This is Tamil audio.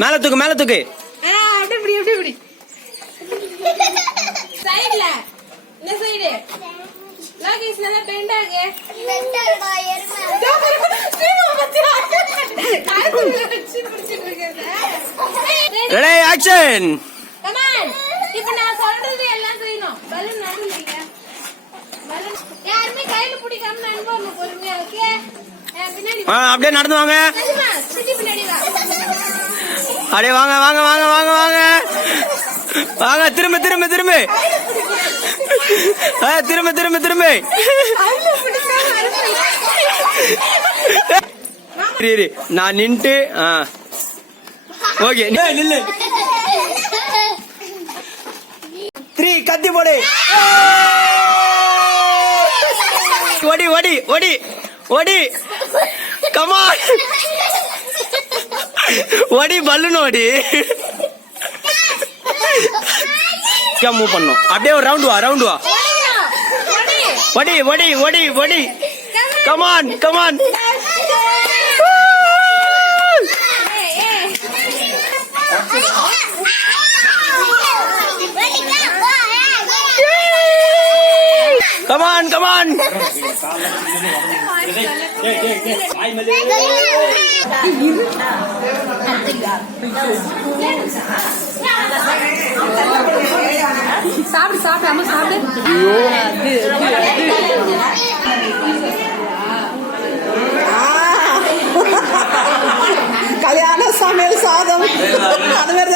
மேல தூக்கு மேல தூக்கு சைடுல இந்த சைடு லாகிஸ் நல்லா பெண்ட் ஆகு ரெடி ஆக்ஷன் கம் ஆன் இப்போ நான் சொல்றது எல்லாம் செய்யணும் பலூன் நடுவுல பலூன் யாருமே கையில பிடிக்காம நண்போம் பொறுமையா ஓகே பின்னாடி அப்படியே நடந்து வாங்க சிட்டி பின்னாடி வா அப்படியே வாங்க வாங்க வாங்க வாங்க வாங்க வாங்க திரும்ப திரும்ப திரும்ப திரும்ப திரும்ப திரும்ப நான் நின்ட்டு ஓகே நில்லு 3 கத்தி போடு ஓடி ஓடி ஓடி ஓடி கமான் ஓடி பலூன் ஓடி மூவ் பண்ணும் அப்படியே ஒரு ரவுண்ட் வா ஓடி ஓடி ஓடி ஓடி கமான் கமான் கமான் கமான் சாப்பிடு சாப்பிடாம சாப்பிடு கல்யாண சமையல் சாதம் அது மாதிரி